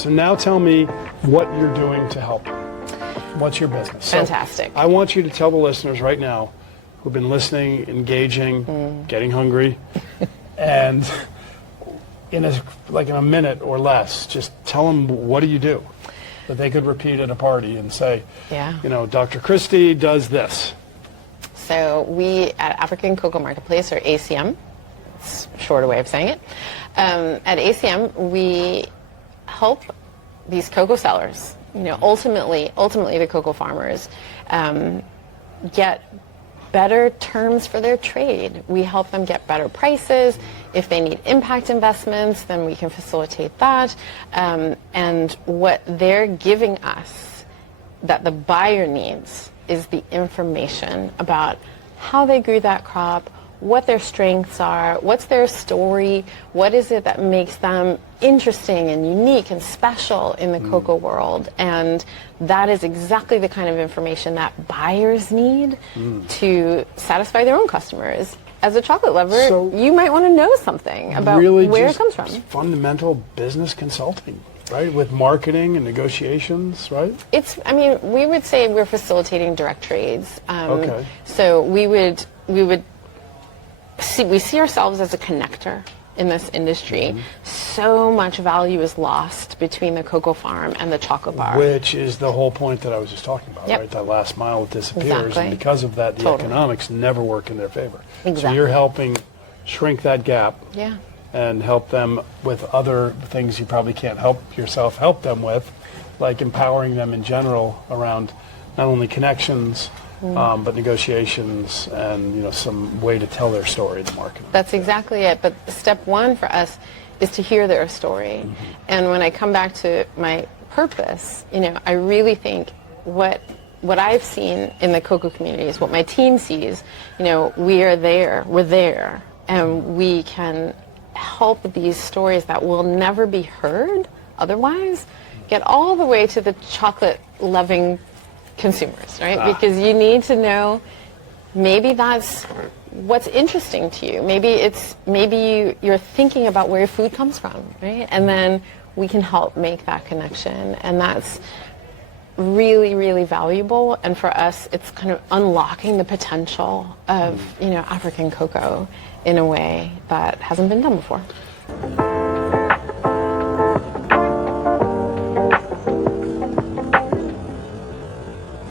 So now tell me what you're doing to help. What's your business? Fantastic. So I want you to tell the listeners right now who've been listening, engaging, getting hungry, and in a minute or less, just tell them what do you do that they could repeat at a party and say, Dr. Kristy does this. So we at African Cocoa Marketplace, or ACM, it's a shorter way of saying it. At ACM, we help these cocoa sellers, ultimately the cocoa farmers, get better terms for their trade. We help them get better prices. If they need impact investments, then we can facilitate that. And what they're giving us that the buyer needs is the information about how they grew that crop, what their strengths are, what's their story, what is it that makes them interesting and unique and special in the cocoa world. And that is exactly the kind of information that buyers need to satisfy their own customers. As a chocolate lover, you might want to know something about really where it comes from. Fundamental business consulting, right? With marketing and negotiations, right? We would say we're facilitating direct trades. Okay. So we see ourselves as a connector in this industry. So much value is lost between the cocoa farm and the chocolate bar. Which is the whole point that I was just talking about, right? That last mile disappears, Exactly. and because of that, the economics never work in their favor. Exactly. So you're helping shrink that gap Yeah. and help them with other things you probably can't help them with, like empowering them in general around not only connections, but negotiations and some way to tell their story in the market. That's exactly it. But step one for us is to hear their story. And when I come back to my purpose, I really think what I've seen in the cocoa communities, what my team sees, we're there, and we can help these stories that will never be heard otherwise get all the way to the chocolate loving consumers, right? Because you need to know, maybe that's what's interesting to you. Maybe you're thinking about where your food comes from, right? And then we can help make that connection, and that's really, really valuable. And for us, it's kind of unlocking the potential of African cocoa in a way that hasn't been done before.